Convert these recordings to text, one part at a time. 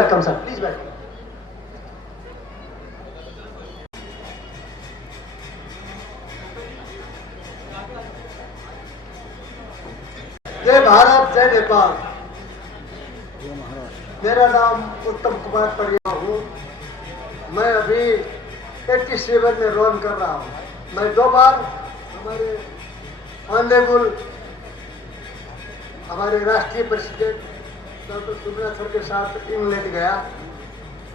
Welcome sir, please welcome. जय भारत, जय नेपाल। मेरा नाम उत्तम कुमार परिया हूँ। मैं अभी 87 में रन कर रहा हूँ। मैं 2 बार हमारे ऑनरेबल हमारे राष्ट्रीय प्रेसिडेंट डॉक्टर सुब्रत सर के साथ इंग्लैंड गया।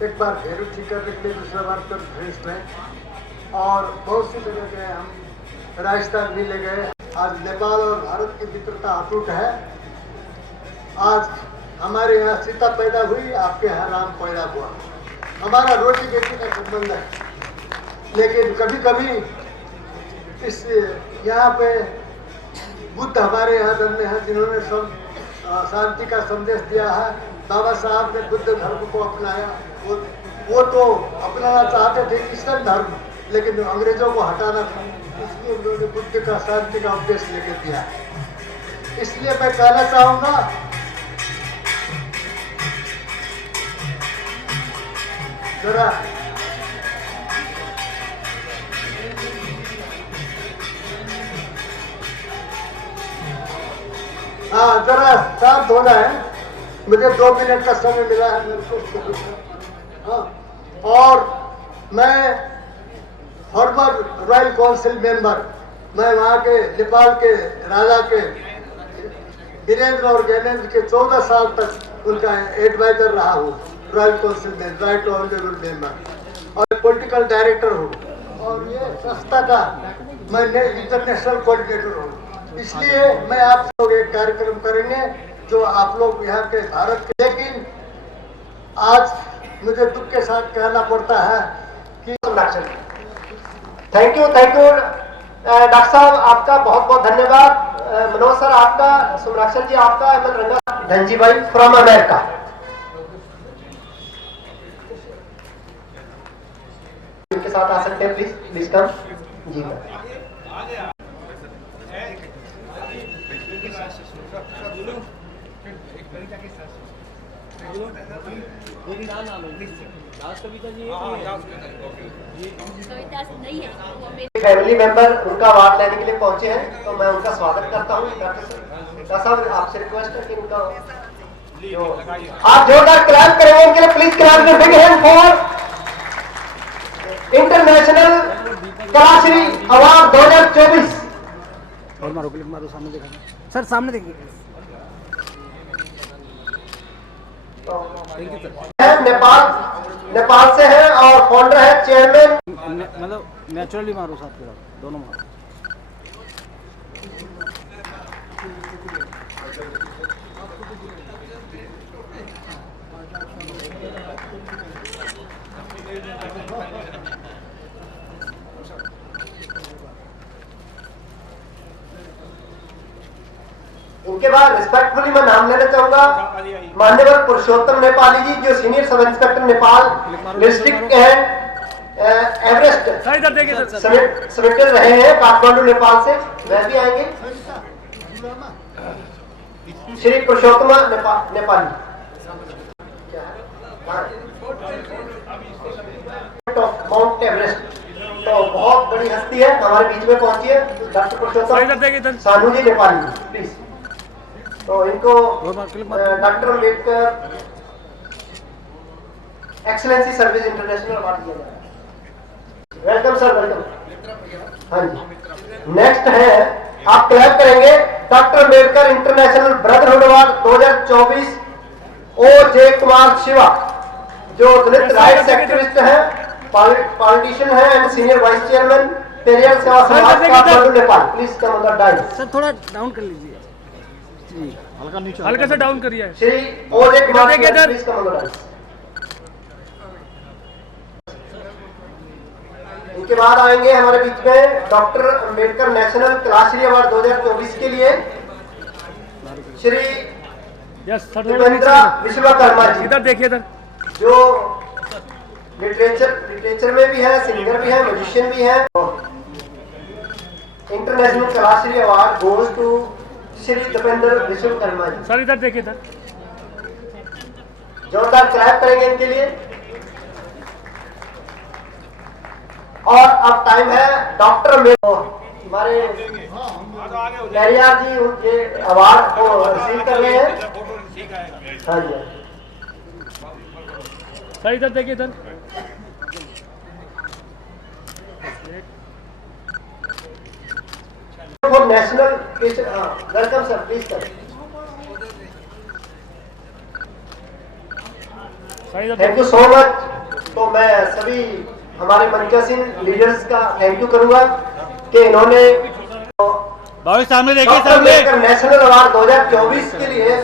एक बार घेरू ठीक करने के लिए, दूसरा बार तो फ्रेंच में, और बहुत सी जगह गए हम। राजस्थान भी ले गए। आज नेपाल और भारत की मित्रता अटूट है। आज हमारे यहाँ सीता पैदा हुई, आपके यहाँ राम पैदा हुआ। हमारा रोटी बेटी का संबंध है। लेकिन कभी कभी इस यहाँ पे बुद्ध हमारे यहाँ जन्मे हैं, जिन्होंने शांति का संदेश दिया है। बाबा साहब ने बुद्ध धर्म को अपनाया। वो तो अपनाना चाहते थे क्रिश्चियन धर्म, लेकिन अंग्रेजों को हटाना था, इसलिए उन्होंने बुद्ध का शांति का उपदेश लेकर दिया। इसलिए मैं कहना चाहूँगा, जरा जरा शांत होना है। मुझे 2 मिनट का समय मिला है मेरे को। और मैं फॉर्मर रॉयल काउंसिल मेंबर, मैं वहाँ के नेपाल के राजा के वीरेंद्र और ज्ञानेंद्र के 14 साल तक उनका एडवाइजर रहा हूँ। रॉयल काउंसिल में राइट ऑनरेबल मेंबर और पॉलिटिकल डायरेक्टर हूँ। और ये संस्था का मैं इंटरनेशनल कोऑर्डिनेटर हूँ। इसलिए मैं आप लोग एक कार्यक्रम करेंगे जो आप लोग यहाँ के भारत के, लेकिन आज मुझे दुख के साथ कहना पड़ता है कि थैंक यू डॉक्टर साहब, आपका बहुत बहुत धन्यवाद। मनोज सर आपका, सोमनाक्षर जी आपका, अहमद रंगा धनजी भाई फ्रॉम अमेरिका। इनके साथ आ सकते हैं, प्लीज कम जी। फैमिली मेंबर उनका अवार्ड लेने के लिए पहुंचे हैं, तो मैं उनका स्वागत करता हूँ। डॉक्टर साहब आपसे रिक्वेस्ट है कि उनका आप जोरदार क्लैप करेंगे उनके लिए, प्लीज क्लैप करते फॉर इंटरनेशनल कलाश्री अवार्ड 2024। और मारो, क्लिक मारो, सामने देखा सर, सामने देखिए। नेपाल से है और फाउंडर है, चेयरमैन, मतलब नेचुरली मारो, साथ में दोनों मारो। उनके बाद रिस्पेक्टफुली मैं नाम लेना चाहूंगा माननीय पुरुषोत्तम नेपाली जी, जो senior sub inspector Nepal district के हैं। एवरेस्ट समिटर रहे हैं काठमांडू नेपाल से, वह भी आएंगे। श्री पुरुषोत्तम नेपाली माउंट एवरेस्ट, तो बहुत बड़ी हस्ती है, हमारे बीच में पहुंची है doctor Purushottam Sanu ji Nepali, please. तो इनको doctor Ambedkar excellency service international award दिया जाएगा। Welcome sir, welcome. हाँ जी, नेक्स्ट है, आप क्लैप करेंगे, doctor Ambedkar international brotherhood award 2024 ओ जे कुमार शिवा, जो दलित राइट्स एक्टिविस्ट है, पॉलिटिशियन है and senior vice chairman Periyar सेवा समाज Kathmandu Nepal. Please come on the dais. Sir थोड़ा डाउन कर लीजिए जी, हल्का नीचे, हल्का सा डाउन करिए। श्री ओ जे Kumar Shiva, please come on the dice. इनके बाद आएंगे हमारे बीच में doctor Ambedkar national Kalashree award 2024 के लिए श्री दीपेंद्र विश्वकर्मा जी। इधर देखिए, इधर जो लिटरेचर में भी है, सिंगर भी है, म्यूजिशियन भी है। International Kalashri award goes to Shri Dipendra Vishwakarma ji. Sir इधर देखिए, इधर जोरदार क्लैप करेंगे इनके लिए। और अब टाइम है डॉक्टर हमारे कैरियर जी ये अवार्ड को रिसीव कर रहे हैं। हाँ जी सर इधर देखिए इधर। For national welcome sir, please sir. Thank you so much. तो मैं सभी हमारे पंचायत लीडर्स का थैंक यू करूंगा कि इन्होंने सामने देखिए, सामने नेशनल अवार्ड 2024 के लिए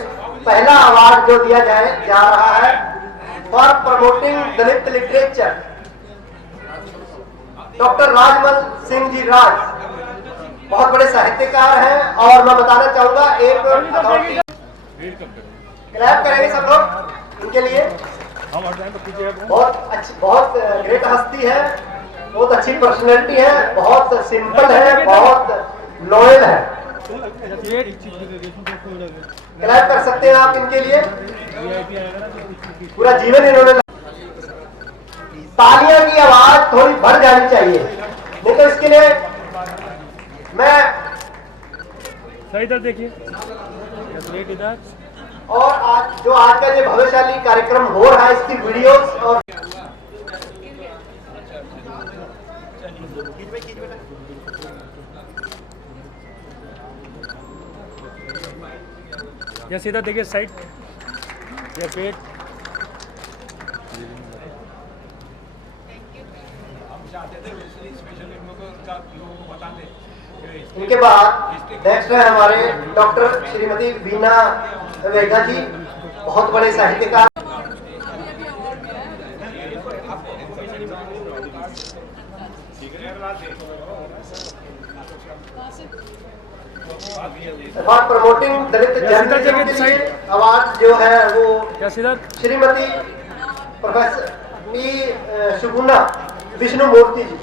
पहला अवार्ड जो दिया जा रहा है for promoting Dalit literature, doctor Rajmal Singh ji Raj बहुत बड़े साहित्यकार हैं। और मैं बताना चाहूंगा एक क्लैप करेंगे सब लोग इनके लिए। बहुत अच्छी, बहुत ग्रेट हस्ती है, बहुत अच्छी पर्सनैलिटी है, बहुत सिंपल है, बहुत लॉयल है। क्लैप कर सकते हैं आप इनके लिए। पूरा जीवन इन्होंने, तालियां की आवाज थोड़ी बढ़ जानी चाहिए, नहीं तो इसके लिए मैं सही इधर देखिए इधर। और आज का ये भविष्यशाली कार्यक्रम हो रहा है, इसकी वीडियोस और यस इधर देखिए साइड, ये पेट। इनके बाद नेक्स्ट है हमारे डॉक्टर श्रीमती बीना वेगा जी, बहुत बड़े साहित्यकार। फॉर प्रमोटिंग दलित जर्नलिज्म के लिए अवार्ड जो है वो श्रीमती प्रोफेसर पी सुगुना विष्णुमूर्ति जी।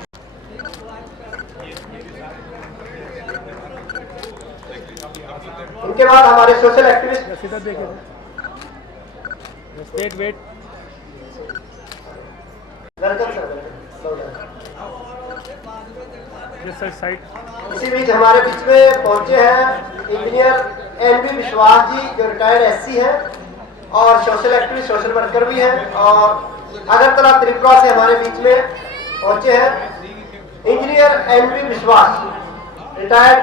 उनके बाद हमारे social activist state wait. Welcome sir. Side. इसी बीच हमारे बीच में पहुंचे हैं इंजीनियर एनबी विश्वास जी जो रिटायर्ड एससी हैं और सोशल एक्टिविस्ट, सोशल वर्कर भी हैं। और अगरतला त्रिपुरा से हमारे बीच में पहुंचे हैं इंजीनियर एनबी विश्वास, रिटायर्ड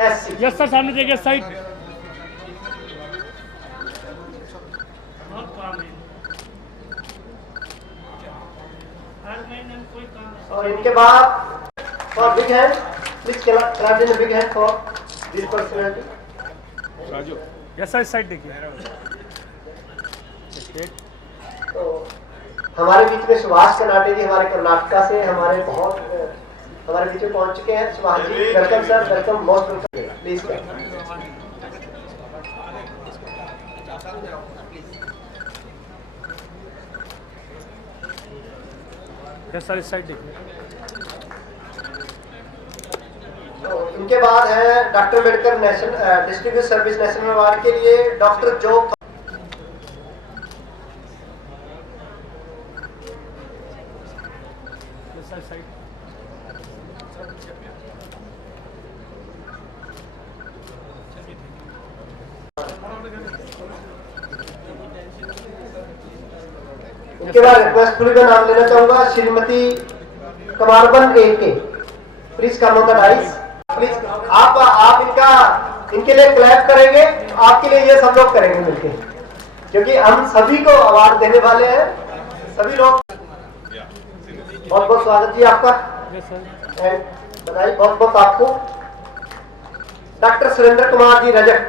एससी। यस सर, सामने देखिए साइड। और इनके बाद for big hand, please clap in big hand for this personality. Raju yes sir, side देखिए। तो हमारे बीच में सुभाष कनाटे जी हमारे कर्नाटका से हमारे बीच में पहुंच चुके हैं। Subhash ji welcome sir, welcome, most welcome, please. Yes sir, इस साइड देखिए। तो इनके बाद है doctor Ambedkar national distribute service national award के लिए डॉक्टर जो साइड। इनके बाद रिक्वेस्टफुली मैं नाम लेना चाहूंगा श्रीमती कमारबन के, please come on the dice. Please आप इनके लिए क्लैप करेंगे, आपके लिए ये सब लोग करेंगे मिलके, क्योंकि हम सभी को अवार्ड देने वाले हैं, सभी लोग। बहुत बहुत स्वागत जी आपका, बधाई बहुत बहुत आपको। डॉक्टर सुरेंद्र कुमार जी रजक।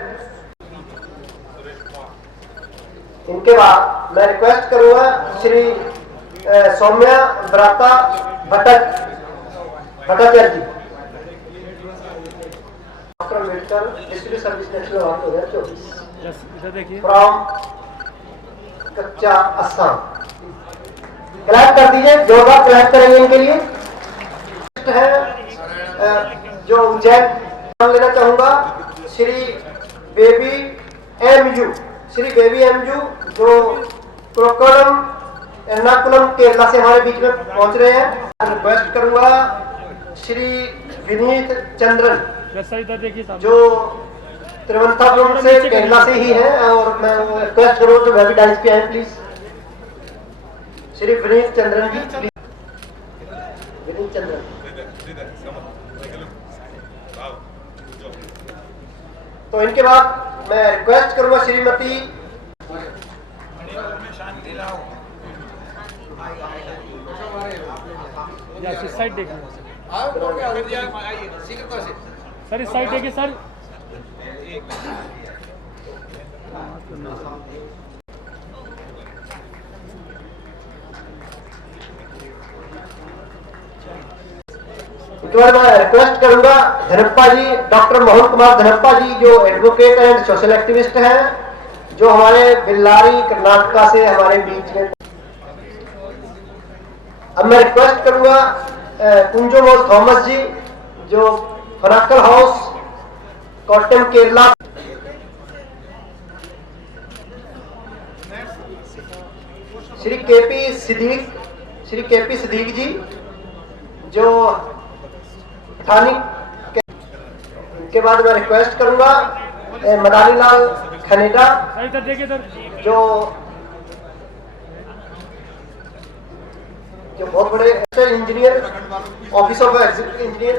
इनके बाद मैं रिक्वेस्ट करूंगा Shri Soumya Brata Bhattacharya ji, doctor Ambedkar district service national award 2024 from Cachar Assam. Clap कर दीजिए, जोरदार क्लैप करेंगे इनके लिए। है जो उज्जैन नाम लेना चाहूंगा श्री बेबी एम यू जो क्रोकोडम एर्नाकुलम केरला से हमारे बीच में पहुंच रहे हैं। रिक्वेस्ट करूंगा श्री विनीत चंद्रन यस सर इधर देखिए सामने। जो तिरुवनंतपुरम से केरला से ही है, और मैं रिक्वेस्ट करूंगा तो वेबी डाइस पे आए प्लीज। श्री विनीत चंद्रन जी, विनीत चंद्रन। तो इनके बाद मैं रिक्वेस्ट करूंगा श्रीमती यस इस साइड देखिए सर, इस साइड देखिए सर। एक बार मैं रिक्वेस्ट करूंगा धनप्पा जी, डॉक्टर मोहन कुमार धनप्पा जी, जो एडवोकेट एंड सोशल एक्टिविस्ट हैं, जो हमारे बिल्लारी कर्नाटका से हमारे बीच में। अब मैं रिक्वेस्ट करूंगा कुंजोमोल थॉमस जी, जो फनाकल हाउस कोट्टम केरला। श्री केपी सिद्दीक जी, जो स्थानिक। के बाद मैं रिक्वेस्ट करूंगा मदानी लाल खनेडा, सर इधर देखिए सर। जो बहुत बड़े engineer, office of executive engineer.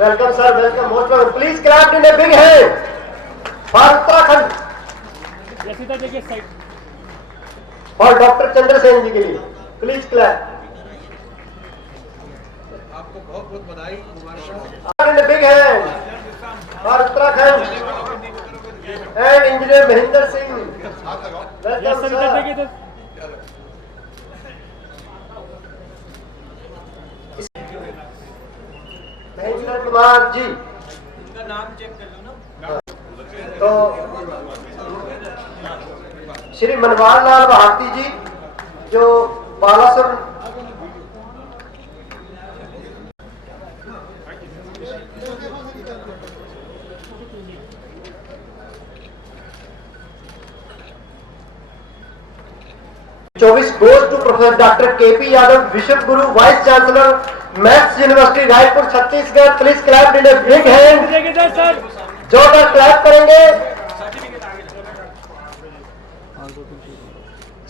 Welcome sir, welcome, most welcome. Please clap in a big hand for Uttarakhand, yes इधर देखिए साइड। और डॉक्टर चंद्रसेन जी के लिए प्लीज क्लैप। आपको बहुत बहुत बधाई, big hand for Uttarakhand and engineer Mahendra Singh. Yes welcome sir इधर सर। देखिए इधर। महेंद्र कुमार जी, उनका नाम चेक कर लो ना। तो श्री मनवार लाल भारती जी, जो बालासुर। चौबीस goes to professor doctor KP Yadav, विश्व गुरु, vice chancellor, maths university Raipur Chhattisgarh. Please clap in a big hand. देखिए इधर सर। जोरदार क्लैप करेंगे।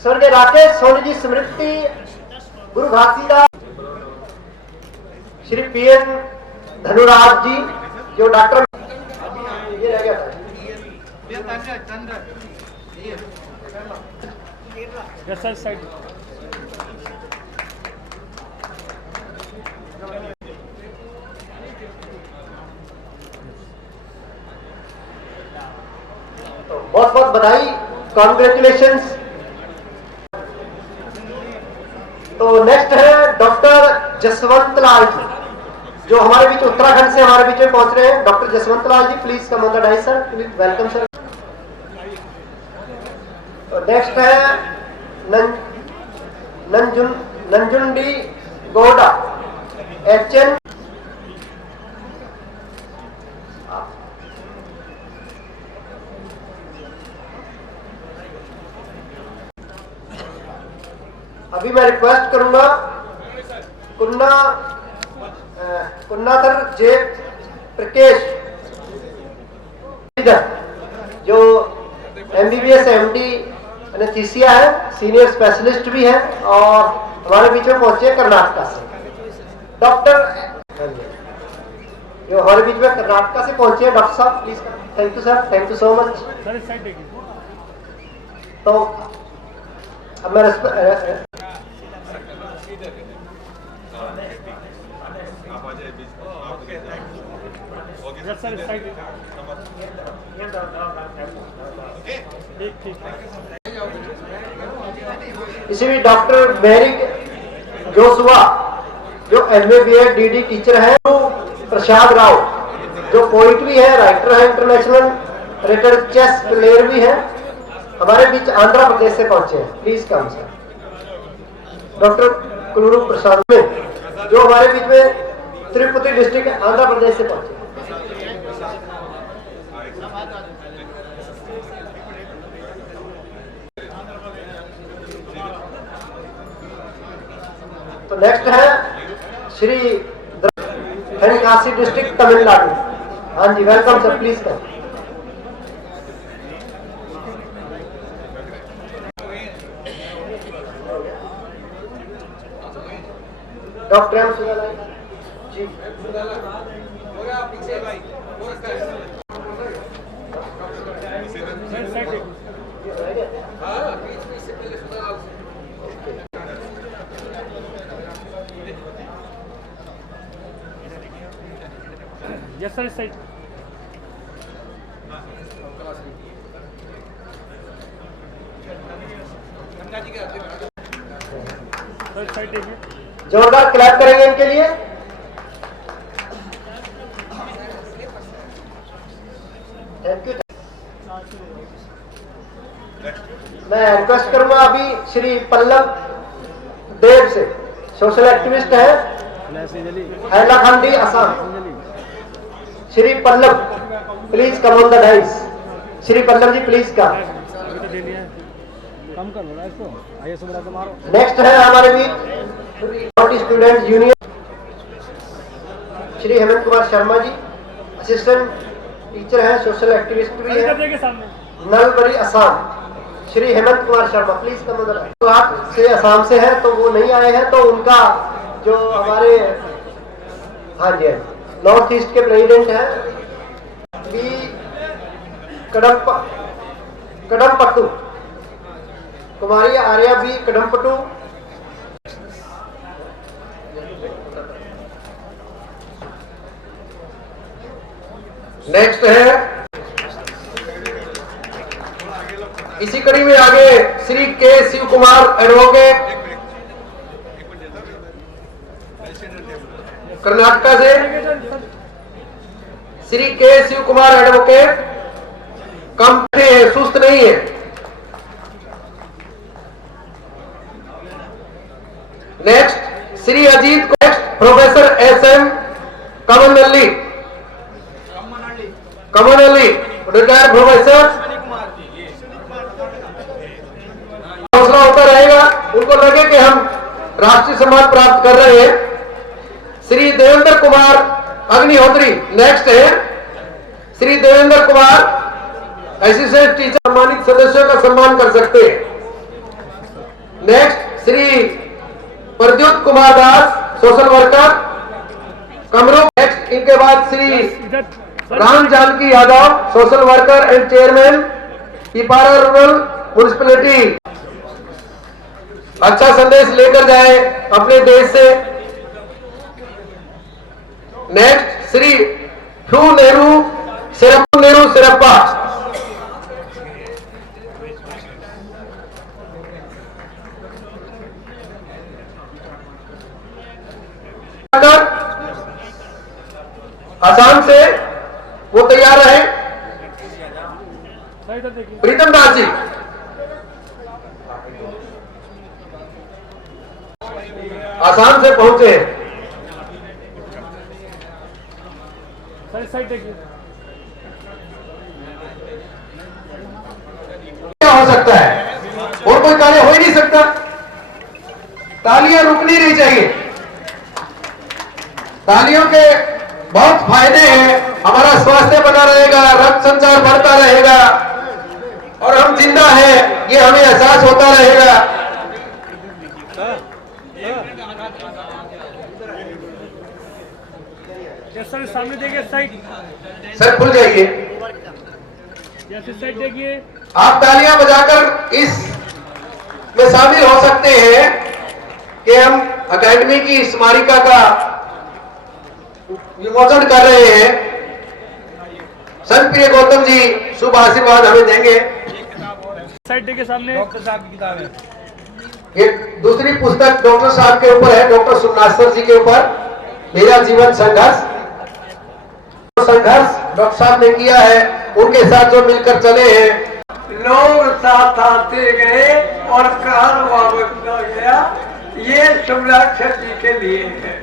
स्वर्गीय राकेश सोनी जी स्मृति गुरु घासीदास। श्री पीएन धनुराज जी, जो डॉक्टर। ये रह गया था। यस सर इस साइड। तो बहुत बहुत बधाई, कॉन्ग्रेचुलेशंस। तो नेक्स्ट है डॉक्टर जसवंत लाल जी, जो हमारे बीच उत्तराखंड से हमारे बीच में पहुंच रहे हैं। Doctor Jaswant Lal ji, please come on the dais sir, please welcome sir. तो नेक्स्ट है नंजुंडी गौड़ा, HN। अभी मैं रिक्वेस्ट करूंगा कुन्नाथर जे प्रकेश, जो MBBS MD एनेस्थीसिया है, सीनियर स्पेशलिस्ट भी है, और हमारे बीच में पहुंचे कर्नाटका से। डॉक्टर जो हमारे बीच में कर्नाटका से पहुंचे हैं, डॉक्टर साहब please. Thank you sir, thank you so much. Sir इस साइड देखिए। तो अब मैं यस सर इस साइड। ठीक ठीक। इसी भी डॉक्टर मेरिक जोशुआ, जो MA BEd DD टीचर है। प्रसाद राव, जो पोइट भी है, राइटर है, इंटरनेशनल रेटेड चेस प्लेयर भी है, हमारे बीच आंध्र प्रदेश से पहुंचे हैं। Please come sir. डॉक्टर कुलरू प्रसाद में, जो हमारे बीच में तिरुपति डिस्ट्रिक्ट आंध्र प्रदेश से पहुंचे। नेक्स्ट है श्री तेनकासी डिस्ट्रिक्ट तमिलनाडु। हाँ जी, वेलकम सर, प्लीज कर। डॉक्टर एम सुजाला जी। साइड देखिए। Yes sir, side. Sir side देखिए। जोरदार क्लैप करेंगे इनके लिए। Thank you. मैं रिक्वेस्ट करूंगा अभी श्री पल्लव देव से, सोशल एक्टिविस्ट है, Hailakandi Assam. Shri Pallav please come on the dais. Shri Pallav ji please come. कम कर लो ना इसको, आइए सुबह से मारो। नेक्स्ट है हमारे बीच student union Shri Hemant Kumar Sharma ji, assistant teacher है, सोशल एक्टिविस्ट भी है, Nalbari Assam. Shri Hemant Kumar Sharma please come on the dais. तो आप से असम से हैं तो वो नहीं आए हैं, तो उनका जो हमारे हाँ जी नॉर्थ ईस्ट के प्रेसिडेंट हैं बी कडमपट्टू, कुमारी आर्या बी कडमपट्टू। नेक्स्ट है इसी कड़ी में आगे श्री के शिव कुमार एडवोकेट कर्नाटका से। श्री के शिव कुमार एडवोकेट कम है, सुस्त नहीं है। Next Shri Ajit professor S M Kamanalli, retired professor. हौसला होता रहेगा, उनको लगे कि हम राष्ट्रीय सम्मान प्राप्त कर रहे हैं। श्री देवेंद्र कुमार अग्निहोत्री नेक्स्ट है। श्री देवेंद्र कुमार असिस्टेंट टीचर, सम्मानित सदस्यों का सम्मान कर सकते हैं। Next Shri Pradyut Kumar Das, social worker कमरू। नेक्स्ट इनके बाद Shri Ram Janki Yadav, social worker and chairman Pipara rural municipality. अच्छा संदेश लेकर जाए अपने देश से। नेक्स्ट श्री फ्यू नेहरू सिरप्पा, असम से वो तैयार रहे। प्रीतम दास जी असम से पहुंचे। साइड देखिए। क्या हो सकता है और कोई कार्य हो ही नहीं सकता। तालियां रुकनी नहीं चाहिए। तालियों के बहुत फायदे हैं। हमारा स्वास्थ्य बना रहेगा, रक्त संचार बढ़ता रहेगा और हम जिंदा हैं, ये हमें एहसास होता रहेगा। सर सामने देखिए, साइड सर खुल जाइए। साइड देखिए। आप तालियां बजाकर इस में शामिल हो सकते हैं कि हम अकेडमी की स्मारिका का विमोचन कर रहे हैं। संत प्रिय गौतम जी शुभ आशीर्वाद हमें देंगे। साइड देखिए, सामने डॉक्टर साहब की किताब है। ये दूसरी पुस्तक डॉक्टर साहब के ऊपर है, डॉक्टर सुन्नासर जी के ऊपर, मेरा जीवन संघर्ष। डॉक्टर साहब ने किया है, उनके साथ जो मिलकर चले हैं। लोग साथ आते गए और काल वापस आ गया। ये सोमनाथ जी के लिए है।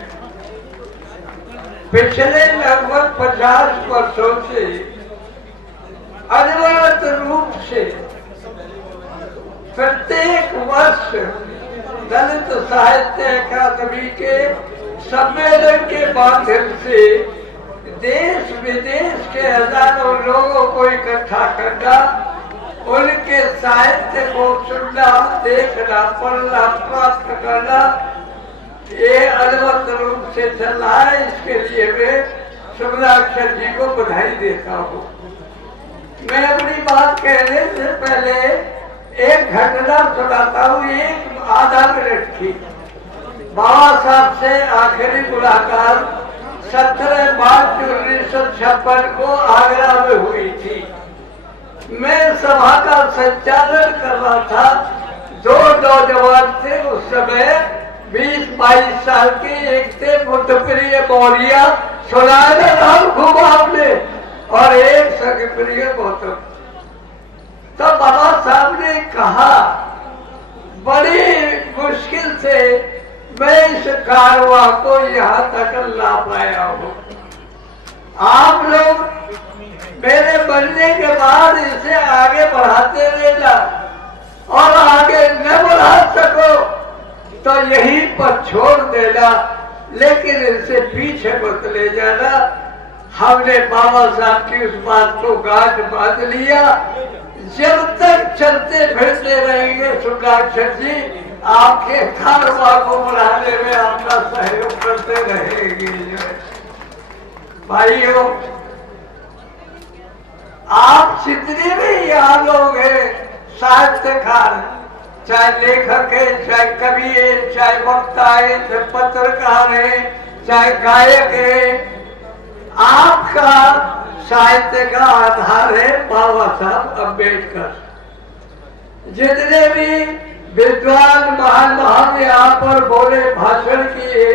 पिछले लगभग 50 वर्षों से अनवरत रूप से प्रत्येक वर्ष दलित साहित्य अकादमी के सम्मेलन के माध्यम से देश विदेश के हजारों लोगों को इकट्ठा करना, उनके साहित्य को सुनना, देखना, पढ़ना, प्राप्त करना, ये अद्भुत रूप से चल रहा है। इसके लिए मैं शुभलाक्षर जी को बधाई देता हूँ। मैं अपनी बात कहने से पहले एक घटना सुनाता हूँ, एक आधा मिनट की। बाबा साहब से आखिरी मुलाकात 17 मार्च 1956 को आगरा में हुई थी। मैं सभा का संचालन कर रहा था। 2 नौजवान थे उस समय, 20-22 साल के। एक थे बुद्धप्रिय मौर्य, सुनाया नाम खूब आपने, और एक संगप्रिय गौतम। तो बाबा साहब ने कहा, बड़ी मुश्किल से मैं इस कारवां को यहाँ तक ला पाया हूँ। आप लोग मेरे बनने के बाद इसे आगे बढ़ाते रहना, और आगे न बढ़ा सको तो यहीं पर छोड़ देना, लेकिन इसे पीछे मत ले जाना। हमने बाबा साहब की उस बात को गांठ बांध लिया। जब तक चलते फिरते रहेंगे शुभलाक्षर जी, आपके कारवां को बढ़ाने में आपका सहयोग करते रहेंगे। भाइयों, आप जितने भी यहाँ लोग हैं, साहित्यकार, चाहे लेखक है, चाहे कवि है, चाहे वक्ता है, चाहे पत्रकार है, चाहे गायक है, आपका साहित्य का आधार है बाबा साहब अम्बेडकर। जितने भी विद्वान महान यहाँ पर बोले, भाषण किए,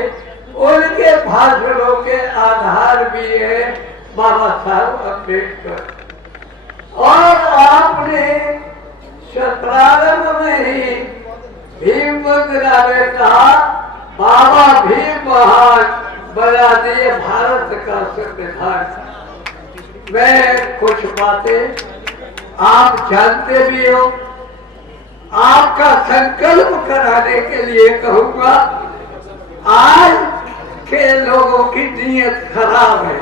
उनके भाषणों के आधार भी है बाबा साहब अम्बेडकर। और आपने प्रारंभ में ही भीम मंदिरा ने कहा, बाबा भीम महान बना दिए भारत का संविधान। मैं कुछ बातें आप जानते भी हो, आपका संकल्प कराने के लिए कहूंगा। आज के लोगों की नीयत खराब है,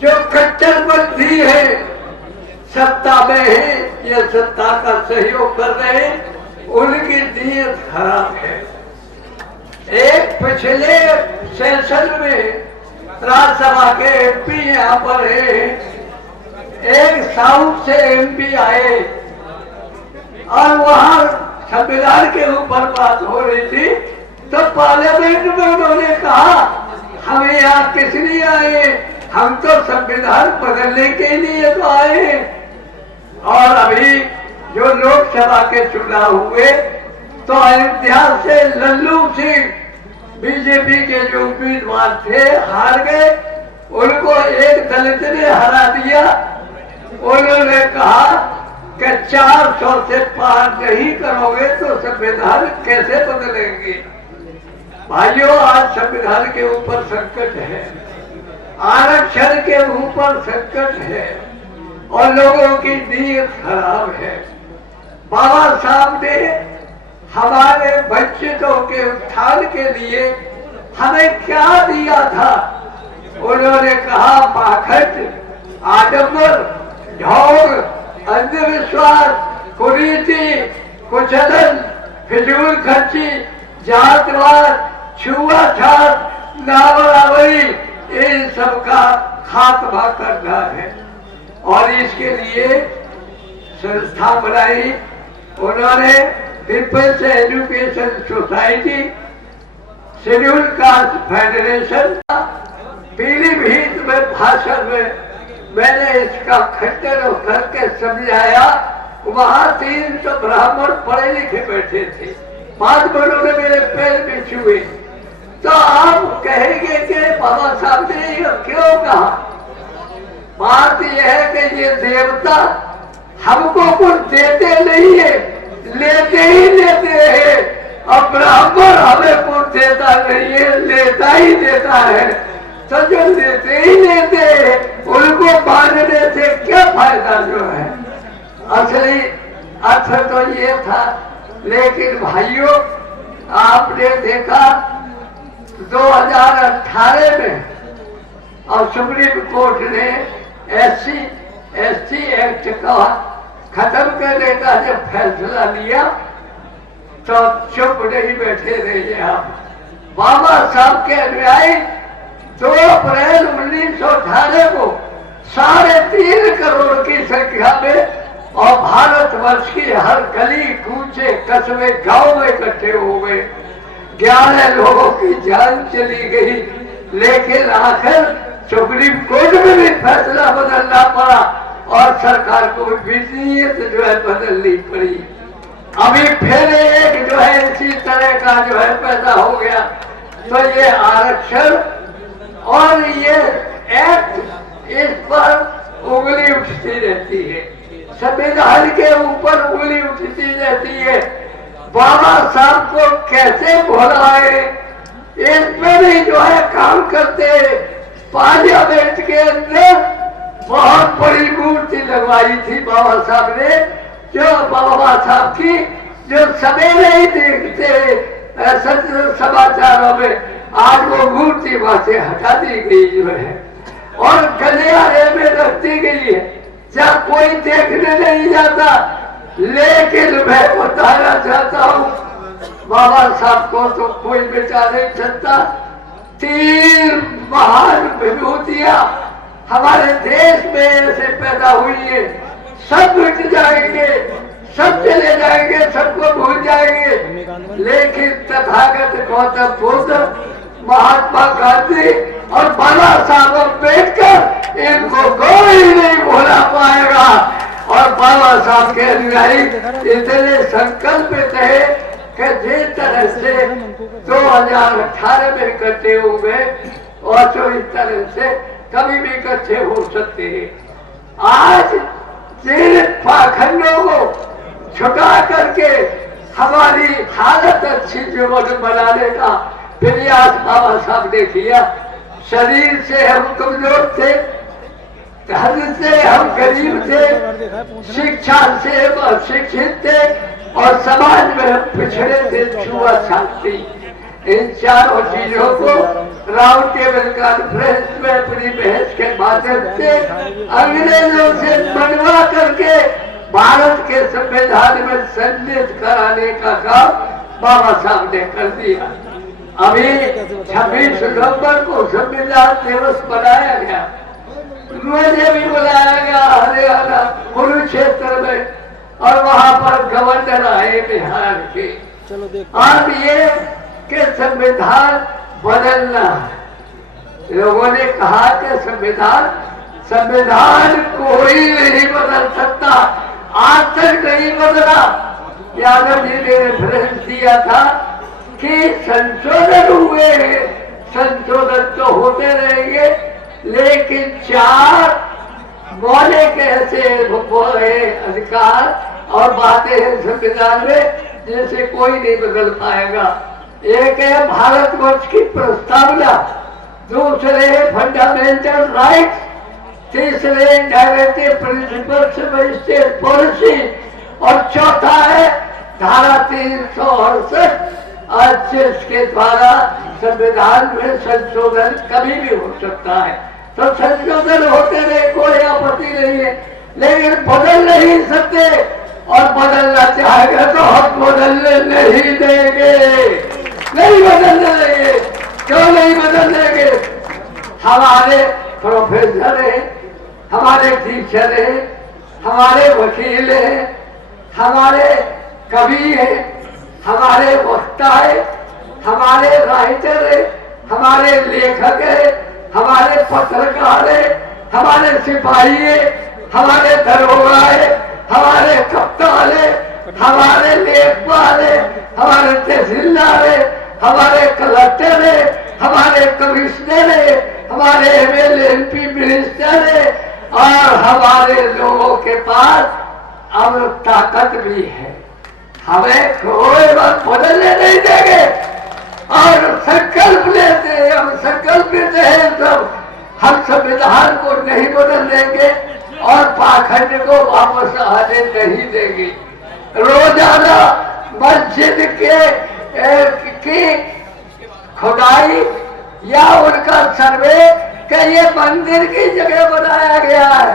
जो कट्टरपंथी है, सत्ता में है या सत्ता का सहयोग कर रहे हैं, उनकी नीयत खराब है। एक पिछले सेशन में राज्यसभा के एमपी यहाँ पर है, एक साउथ से एमपी आए और वहाँ संविधान के ऊपर बात हो रही थी। तो पार्लियामेंट में उन्होंने कहा, हमें यहाँ किस लिए आए, हम तो संविधान बदलने के लिए तो आए। और अभी जो लोकसभा के चुनाव हुए तो अयोध्या से लल्लू सिंह बीजेपी के जो उम्मीदवार थे हार गए, उनको एक दलित ने हरा दिया। उन्होंने कहा कि 400 से पार नहीं करोगे तो संविधान कैसे बदलेंगे। भाइयों, आज संविधान के ऊपर संकट है, आरक्षण के ऊपर संकट है और लोगों की नीयत खराब है। बाबा साहब ने हमारे वंचितों के उत्थान के लिए हमें क्या दिया था? उन्होंने कहा, पाखंड, आडंबर, ढोंग, अंधविश्वास, कुरीति, कुचलन, फिजूल खर्ची, जातवाद, छुआछूत, नाबराबरी, इन सबका खात्मा करना है। और इसके लिए संस्था बनाई उन्होंने, people's education society, schedule caste federation. Pilibhit में भाषण में मैंने इसका खंडन करके समझाया। वहाँ 300 ब्राह्मण पढ़े लिखे बैठे थे, 5 बड़ों ने मेरे पैर में छुए। तो आप कहेंगे कि बाबा साहब ने क्यों कहा? बात यह है कि ये देवता हमको कुछ देते नहीं है, लेते ही लेते हैं। और ब्राह्मण हमें कुछ देता नहीं है, लेता ही देता है। तो जो लेते ही लेते हैं उनको मानने से क्या फायदा जो है? असली अर्थ तो ये था। लेकिन भाइयों, आपने देखा 2018 में और सुप्रीम कोर्ट ने SC/ST एक्ट का खत्म करने का जब फैसला लिया तो चुप नहीं बैठे रहे आप। बाबा साहब के अनुयायी 2 अप्रैल 1918 को 3.5 करोड़ की संख्या में और भारतवर्ष की हर गली कूचे कस्बे गांव में इकट्ठे हो गए। 11 लोगों की जान चली गई, लेकिन आखिर सुप्रीम कोर्ट में भी फैसला बदलना पड़ा और सरकार को विधेयक जो है बदलनी पड़ी। अभी फिर एक जो है इसी तरह का जो है पैदा हो गया। तो ये आरक्षण और ये एक्ट, इस पर उंगली उठती रहती है, संविधान के ऊपर उंगली उठती रहती है। बाबा साहब को कैसे भुलाए, इसमें भी जो है काम करते। पार्लियामेंट के अंदर बहुत बड़ी मूर्ति लगवाई थी बाबा साहब ने, जो बाबा साहब की जो सवेरे ही देखते समाचारों में, आज वो मूर्ति वहां से हटा दी गई जो है और गलियारे में रख दी गई है, जब कोई देखने नहीं जाता। लेकिन मैं बताना चाहता हूँ बाबा साहब को तो कोई बेचा नहीं सकता। 3 महान विभूतियां हमारे देश में ऐसे पैदा हुई है, सब मिट जाएंगे, सब चले जाएंगे, सबको भूल जाएंगे। लेकिन तथागत गौतम बुद्ध, महात्मा गांधी और बाबा साहब अम्बेडकर, इनको कोई नहीं भुला पाएगा। और बाबा साहब के अनुयायी इतने संकल्पित है कि जिस तरह से 2018 में इकट्ठे हुए और तो इस तरह से कभी भी इकट्ठे हो सकते हैं। आज जिन पाखंडों को छुटा करके हमारी हालत अच्छी जीवन बनाने का प्रयास बाबा साहब ने किया। शरीर से हम कमजोर थे, धन से हम गरीब थे, शिक्षा से हम अशिक्षित थे और समाज में हम पिछड़े थे, छुआछूत थी। इन चारों चीजों को राउंड टेबल कॉन्फ्रेंस में अपनी बहस के माध्यम से अंग्रेजों से मनवा करके भारत के संविधान में सम्मिलित कराने का काम बाबा साहब ने कर दिया। अभी 26 नवंबर को संविधान दिवस मनाया गया, मुझे भी बुलाया गया हरियाणा कुरुक्षेत्र में, और वहां पर गवर्नर आए बिहार के। अब ये कि संविधान बदलना है। लोगों ने कहा कि संविधान कोई नहीं बदल सकता, आज तक नहीं बदला। यादव जी ने रेफरेंस दिया था कि संशोधन हुए हैं, संशोधन तो होते रहेंगे, लेकिन 4 मौलिक ऐसे अधिकार और बातें हैं संविधान में जिसे कोई नहीं बदल पाएगा। एक है भारतवर्ष की प्रस्तावना, दूसरे है फंडामेंटल राइट्स, तीसरे directive principles of state policy और चौथा है धारा 368 जिसके द्वारा संविधान में संशोधन कभी भी हो सकता है। तो संशोधन होते रहे, कोई आपत्ति नहीं है, लेकिन बदल नहीं सकते और बदलना चाहेगा तो हम बदलने नहीं देंगे, नहीं बदलने देंगे। क्यों नहीं बदल देंगे? हमारे प्रोफेसर है, हमारे टीचर है, हमारे वकील है, हमारे कवि है, हमारे वक्ता है, हमारे राइटर है, हमारे लेखक है, हमारे पत्रकार है, हमारे सिपाही है, हमारे दरोगा है, हमारे कप्तान है, हमारे लेखपाल है, हमारे तहसीलदार है, हमारे कलेक्टर है, हमारे कमिश्नर है, हमारे एमएलए एमपी मिनिस्टर है, और हमारे लोगों के पास अब ताकत भी है। हमें कोई बात बदलने नहीं देंगे और संकल्प लेते हैं, हम संकल्प लेते हैं सब, हम संविधान को नहीं बदल देंगे और पाखंड को वापस आने नहीं देंगे। रोजाना मस्जिद के की खुदाई या उनका सर्वे कि ये मंदिर की जगह बनाया गया है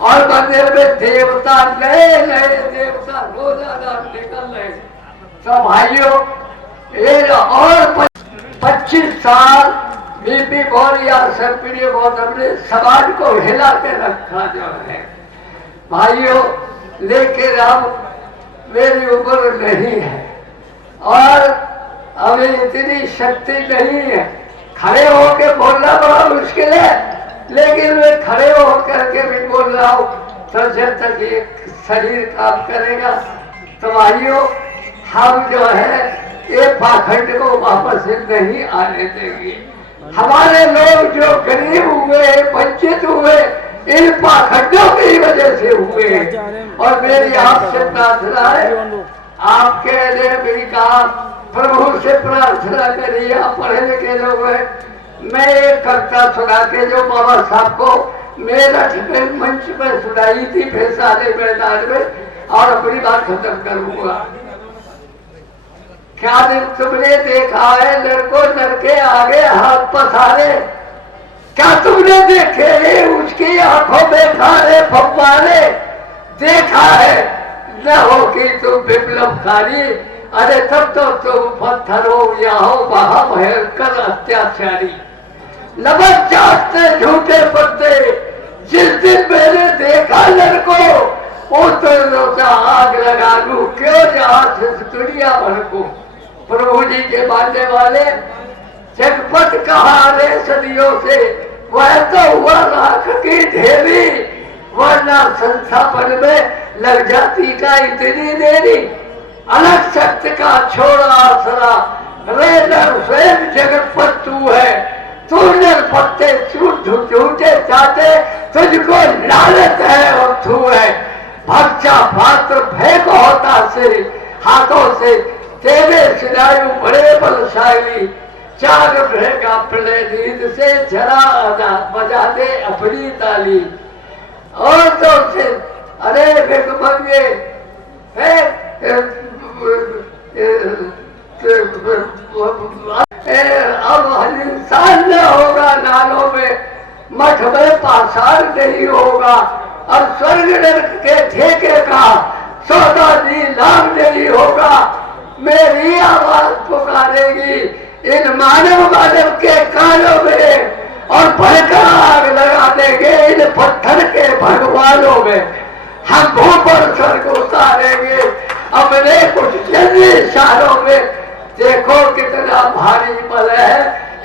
और मंदिर में देवता नए नए देवता रोजाना निकल रहे। तो भाइयों ये और 25 साल बीबी गौरिया सर्वप्रिय गौतम ने समाज को हिला के रखा जो है। भाइयों लेकिन अब मेरी उम्र नहीं है और अभी इतनी शक्ति नहीं है, खड़े होकर बोलना बड़ा मुश्किल है, लेकिन मैं खड़े होकर के भी बोल रहा हूँ तो जब तक ये शरीर काम करेगा। तो भाइयों हम जो है ये पाखंड को वापस नहीं आने देंगे। हमारे लोग जो गरीब हुए वंचित हुए इन पाखंडों की वजह से हुए और मेरी आपसे प्रार्थना है, आपके लिए भी कहा प्रभु से प्रार्थना करिए। आप पढ़े लिखे लोग हैं। मैं एक कविता सुना के जो बाबा साहब को मेरठ में मंच पर सुनाई थी फैसाले मैदान में और अपनी बात खत्म करूंगा। क्या दिन तुमने देखा है लड़कों लड़के आगे हाथ पसारे, क्या तुमने देखे उसकी आंखों में खारे फव्वारे, देखा है न होगी तुम विप्लवकारी, अरे तब तो तुम पत्थर हो या हो वहां भयंकर अत्याचारी। लबक चाटते झूठे पत्ते जिस दिन मैंने देखा लड़कों उस दिन आग लगा लू क्यों जहां से दुनिया भर को। प्रभु जी के मानने वाले जनपद कहा रे सदियों से वह तो हुआ राख की ढेरी, वरना संस्थापन में लग जाती का इतनी देरी। अलग सत्य का छोड़ा आसरा रे नर स्वयं जगत पर तू है, तू नर पत्ते झूठे चाहते तुझको लालच है और तू है। भक्षा पात्र भय को होता से हाथों से तेरे सिरायु बड़े बलशाली, चार रहेगा प्रलय नींद से जरा आजा बजा दे अपनी ताली। और तो से अरे भिखमंगे अब इंसान न होगा नालों में, मठ में पाषाण नहीं होगा, अब स्वर्ग नरक के ठेके का सौदा नीलाम नहीं होगा। मेरी आवाज पुकारेगी इन मानव मानव के कानों में और भयंकर आग लगा देंगे इन पत्थर के भगवानों में। हम भूख पर स्वर्ग उतारेंगे अपने कुछ जल्दी इशारों में। देखो कितना भारी बल है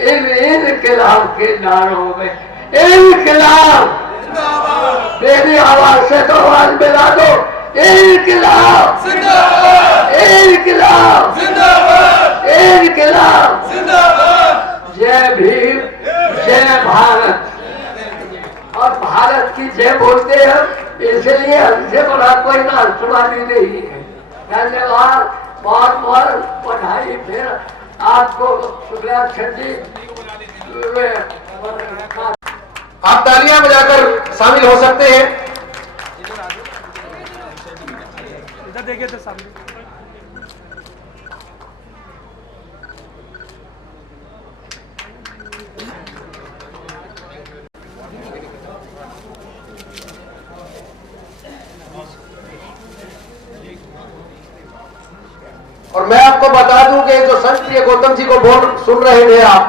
इन इनकलाब के नारों में। इनकलाब मेरी आवाज से तो आवाज मिला दो। इनकलाब इनकलाब इनकलाब जय भीम जय भारत। और भारत की जय बोलते हैं इसलिए हमसे बड़ा कोई राष्ट्रवादी नहीं है। धन्यवाद, बहुत बहुत बधाई। फिर आपको शुक्लाक्षर जी आप तालियां बजाकर शामिल हो सकते हैं। इधर देखिए तो सामने। और मैं आपको बता दूं कि जो संत प्रिय गौतम जी को बोल सुन रहे थे आप,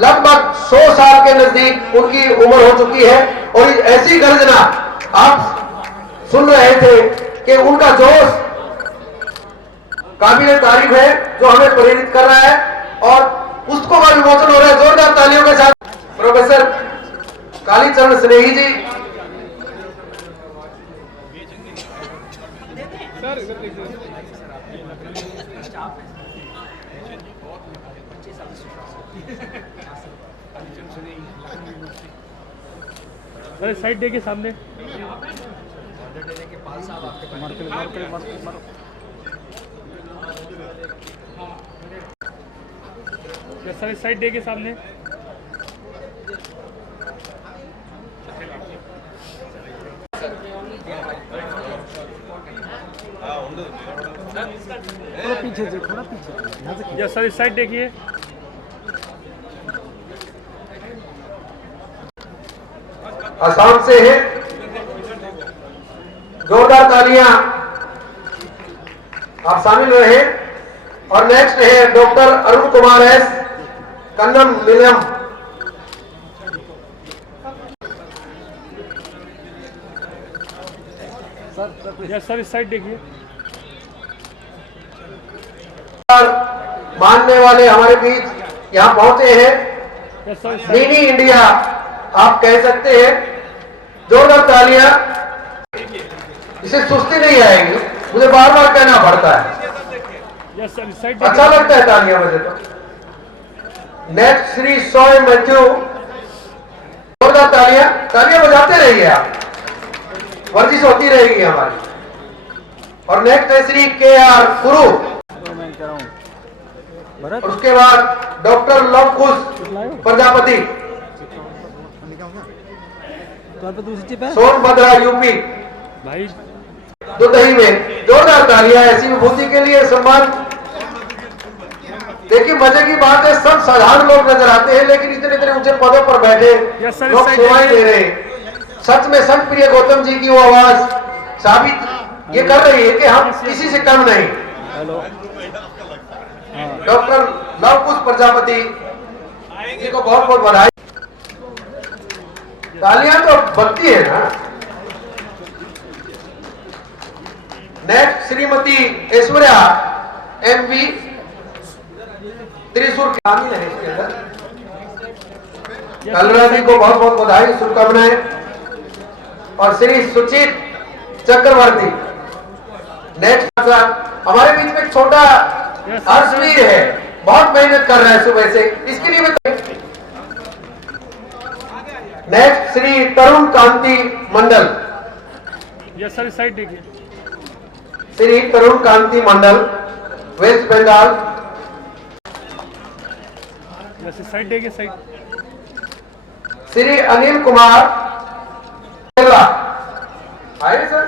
लगभग 100 साल के नजदीक उनकी उम्र हो चुकी है और ऐसी गर्जना आप सुन रहे थे कि उनका जोश काबिल तारीफ है, जो हमें प्रेरित कर रहा है और पुस्तकों का विमोचन हो रहा है। जोरदार तालियों के साथ प्रोफेसर कालीचरण स्नेही जी। अरे साइड देखिए सामने। सर साइड देखिए सामने। थोड़ा पीछे से, थोड़ा पीछे यहाँ से। यस सर, इस साइड देखिए। असम से है, जोरदार तालियां आप शामिल रहे। और नेक्स्ट है doctor Arun Kumar S, Kannan Nilayam. Yes sir, इस साइड देखिए। मानने वाले हमारे बीच यहाँ पहुंचे हैं। यस सर, इस मिनी इंडिया आप कह सकते हैं। जोरदार तालियां, इसे सुस्ती नहीं आएगी, मुझे बार बार कहना पड़ता है। यस सर, इस साइड अच्छा लगता है तालियां मुझे तो। नेक्स्ट श्री सॉय मैथ्यू, जोरदार तालियां, तालियां बजाते रहिए आप, वर्जिश होती रहेगी हमारी। और नेक्स्ट है श्री के आर कुरु, मैं कह रहा हूँ भरत। और उसके बाद डॉक्टर लवकुश प्रजापति, तो पे दूसरी चिप है। सोनभद्रा यूपी। भाई दुदही में जोरदार तालियां ऐसी विभूति के लिए। सम्मान देखिए, मजे की बात है, सब साधारण लोग नजर आते हैं, लेकिन इतने इतने ऊंचे पदों पर बैठे Yes, sir, लोग इस सेवाएं साइड दे रहे हैं। सच में संत प्रिय गौतम जी की वो आवाज साबित ये कर रही है कि हम किसी से कम नहीं। हेलो। डॉक्टर लवकुश प्रजापति जी को बहुत बहुत बधाई। तालियां तो बनती है ना। नेक्स्ट श्रीमती ऐश्वर्या एमवी, त्रिशूर शामिल है इसके अंदर। कलरा जी को बहुत बहुत बधाई, शुभकामनाएं। और श्री सुचित चक्रवर्ती। नेक्स्ट हमारे बीच में एक छोटा अर्शवीर है, बहुत मेहनत कर रहा है सुबह से, इसके लिए बताइए। Next Shri Tarun Kanti Mandal, yes sir, इस साइड देखिए। श्री तरुण कांति मंडल, वेस्ट बंगाल। यस, इस साइड देखिए, साइड। श्री अनिल कुमार केरला, आए सर।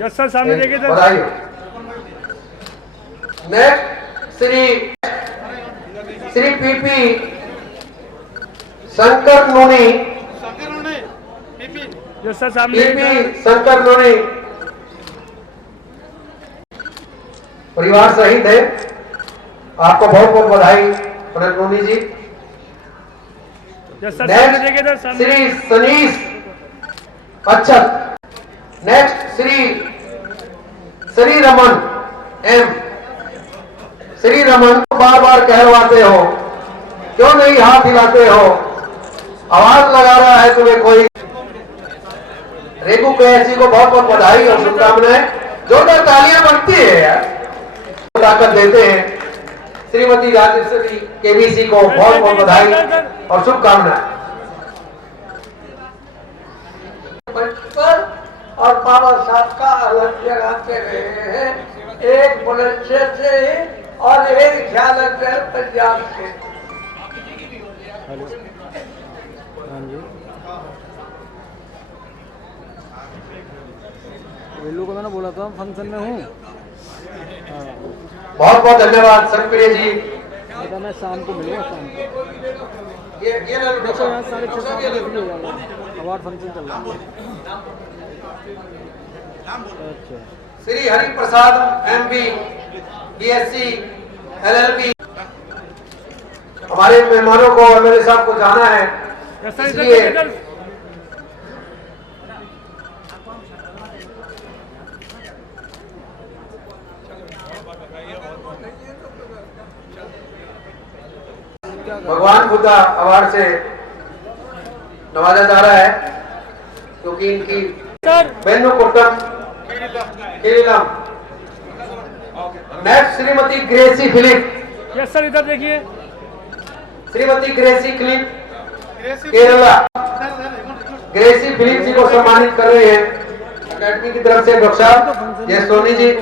यस सर, सामने देखिए सर। बधाई हो। Next Shri PP Shankar Nooni, yes sir, सामने पीपी शंकर नूनी परिवार सहित है, आपको बहुत बहुत बधाई पंडित नूनी जी। यस सर, सामने देखिए सर, नेक्स्ट सामने। श्री सनीश अक्षत। Next Shri Raman M. श्री रमन बार बार कहलवाते हो, क्यों नहीं हाथ हिलाते हो, आवाज लगा रहा है तुम्हें कोई। रेगू कैसी को बहुत बहुत बधाई और शुभकामनाएं। जोरदार तालियां बनती है यार, ताकत देते हैं। श्रीमती राजेश्वरी केबीसी को बहुत बहुत बधाई और शुभकामनाएं। और बाबा साहब का अलग जगाते रहे हैं, एक बुलंदशहर से ही और एक ख्यालनगर पंजाब से। हेलो। हाँ जी। वेलू को मैंने बोला था फंक्शन में हूँ। हाँ, बहुत बहुत धन्यवाद संप्रिय जी। बता मैं शाम को मिलूंगा, शाम को। ये ले लो देखो यहाँ 6:30 7 बजे फ्री हो जाएगा, अवार्ड फंक्शन चल रहा है। अच्छा। Shri Hari Prasad MP BSc LLB. हमारे मेहमानों को एमएलए साहब को जाना है, यस सर, इधर इसलिए देखिए सर। भगवान बुद्धा अवार्ड से नवाजा जा रहा है, क्योंकि इनकी सर बेन्नू कुट्टम किरीलम। Next Shrimati Gracy Philip. Yes sir, इधर देखिए। श्रीमती ग्रेसी फिलिप केरला। ग्रेसी फिलिप जी को सम्मानित कर रहे हैं अकेडमी की तरफ से डॉक्टर साहब जय सोनी जी।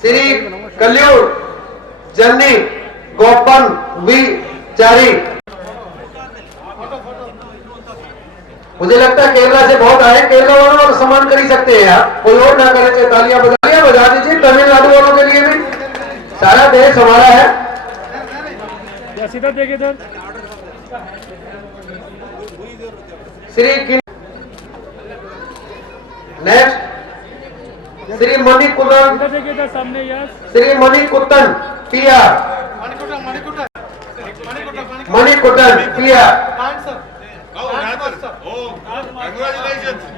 श्री कल्यूर जन्नी गोपन वी चारी। मुझे लगता है केरला से बहुत आए, केरला वालों का सम्मान कर ही सकते हैं आप, कोई और ना करे, चाहे तालियां बजा दीजिए तमिलनाडु वालों के लिए भी, सारा देश हमारा है। सीधा देखिए सर। श्री नेक्स्ट श्री मणिकुतन, सीधा देखिए सर सामने। Yes Shri Manikuttan PR, Manikuttan PR,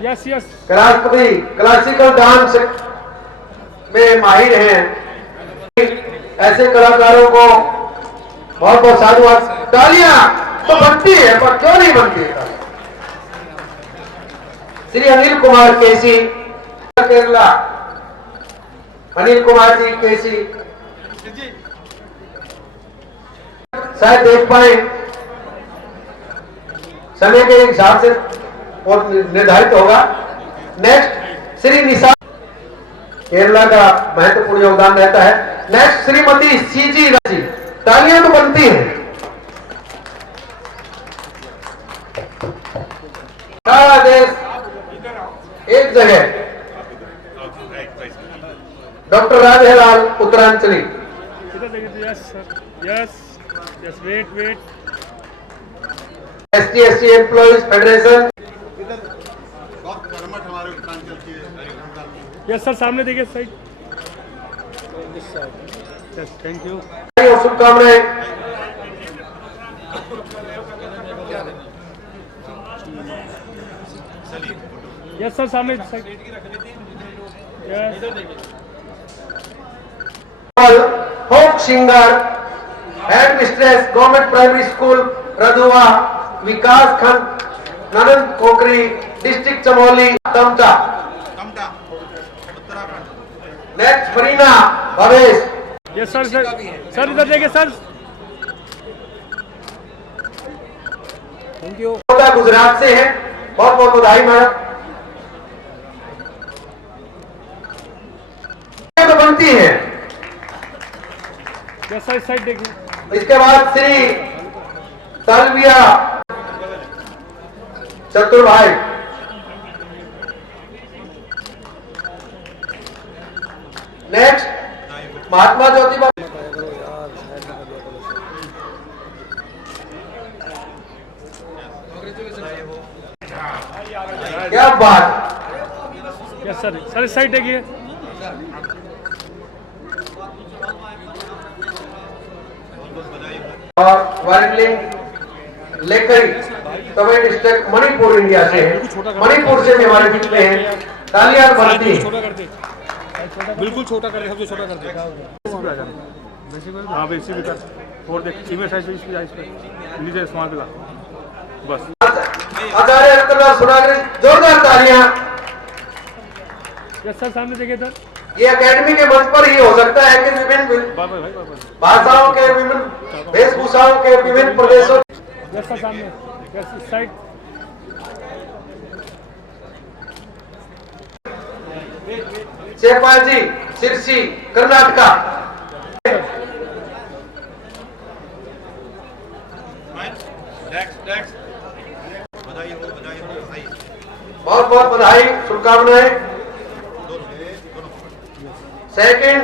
yes yes. राष्ट्रपति क्लासिकल डांस में माहिर हैं। ऐसे कलाकारों को बहुत बहुत साधुवाद। तालियां तो बनती है पर क्यों नहीं बनती है? श्री अनिल कुमार केसी, केरला, अनिल कुमार जी केसी, शायद देख पाए, समय के हिसाब से और निर्धारित होगा। नेक्स्ट श्री निशा, केरला का महत्वपूर्ण योगदान रहता है। नेक्स्ट श्रीमती CG राजी, तालियां तो बनती हैं। सारा देश एक जगह। डॉक्टर राजेलाल उत्तरांचली, सीधा देखिए। Yes sir. Yes yes. Wait wait. ST employees federation, बहुत कर्मठ हमारे उत्तरांचल के। यस सर सामने देखिए साइड। Yes thank you. और शुभकामनाएं। यस सर सामने side. Yes. Folk singer, head mistress government primary school Radhua, विकास खंड ननंद कोकरी, district Chamoli, Tamta. Next Farina Bhavesh. Yes sir. Sir sir इधर देखिए सर। Thank you. गुजरात से है, बहुत बहुत बधाई मैडम। तो बनती है। यस सर साइड देखिए। इसके बाद श्री तलविया चतुर्भाई, नेक्स्ट महात्मा ज्योतिबा। क्या बात। Yes sir. सर इस साइड देखिए। और वारलिंग लेखरी, तमिल डिस्ट्रिक्ट मणिपुर इंडिया से है। मणिपुर से भी हमारे बीच में है। तालियां बनती हैं। छोटा कर दे, बिल्कुल छोटा कर दे, सबसे छोटा कर दे। हाँ बेसी भी कर और देख सीमे साइज इस पे नीचे स्मार्ट लगा बस। आचार्य रत्नलाल सुनागरी, जोरदार तालियां। यस सर सामने देखिए सर। ये एकेडमी के मंच पर ही हो सकता है कि विभिन्न भाषाओं के, विभिन्न वेशभूषाओं के, विभिन्न प्रदेशों। यस सर सामने। यस इस साइड। चेपाजी सिरसी कर्नाटका। बहुत बहुत बधाई, शुभकामनाएं। सेकंड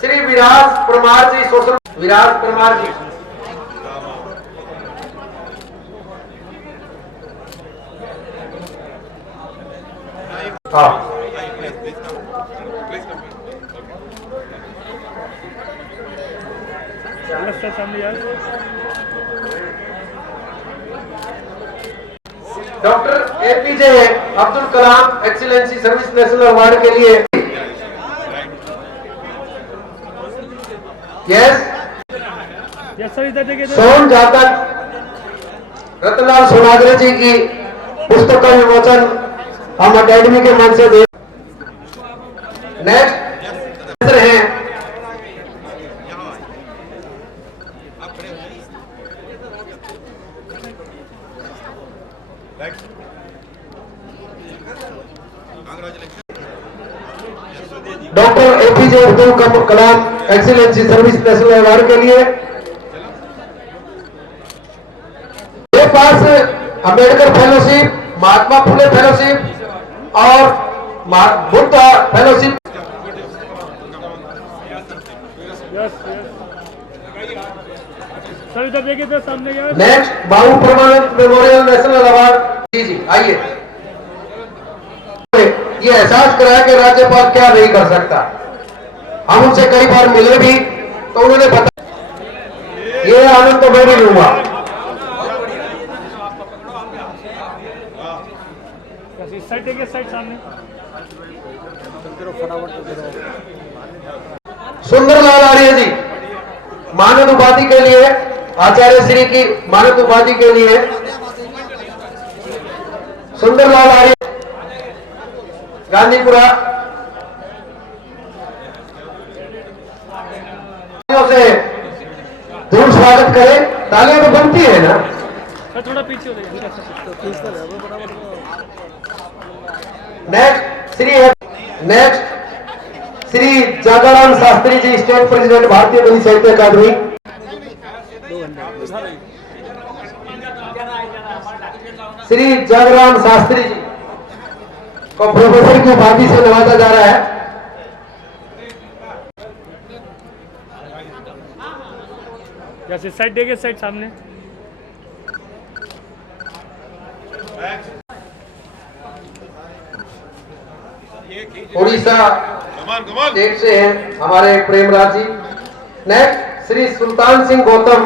श्री विराज परमार जी, सोशल विराज परमार जी। हाँ यस सर सामने। यार doctor APJ Abdul Kalam excellency service national award के लिए। यस यस सर इधर देखिए। सोन जातक रत्नलाल सोनागरे जी की पुस्तक का विमोचन हम अकेडमी के मंच से दे। नेक्स्ट हैं doctor APJ Abdul Kalam excellency service national award के लिए। ये पास अंबेडकर फेलोशिप, महात्मा फुले फेलोशिप और बुद्ध फेलोशिप। सर इधर देखिए तो सामने क्या है? नेक्स्ट बाबू परमानंद मेमोरियल नेशनल अवार्ड। जी जी आइए। ये एहसास कराया कि राज्यपाल क्या नहीं कर सकता। हम उनसे कई बार मिले भी तो उन्होंने बताया, ये आनंद तो मैं भी लूंगा। इस साइड देखिए, साइड सामने। सुंदरलाल आर्य जी मानद उपाधि के लिए, आचार्य श्री की मानद उपाधि के लिए सुंदरलाल आर्य गांधीपुरा से दूर स्वागत करें। तालियां तो बनती है ना। सर थोड़ा पीछे हो जाइए। नेक्स्ट श्री जागरण शास्त्री जी, स्टेट प्रेसिडेंट भारतीय दलित साहित्य अकादमी। श्री जागरण शास्त्री जी को प्रोफेसर की उपाधि से नवाजा जा रहा है। जैसे साइड देखिए, साइड सामने। उड़ीसा स्टेट से हैं हमारे Premraj ji. Next Shri Sultan Singh Gautam.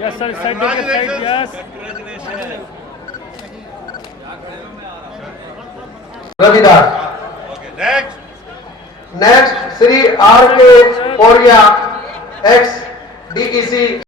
Yes sir, side देखिए, side. Yes Ravidas. Next Shri R K Pauria, x DEC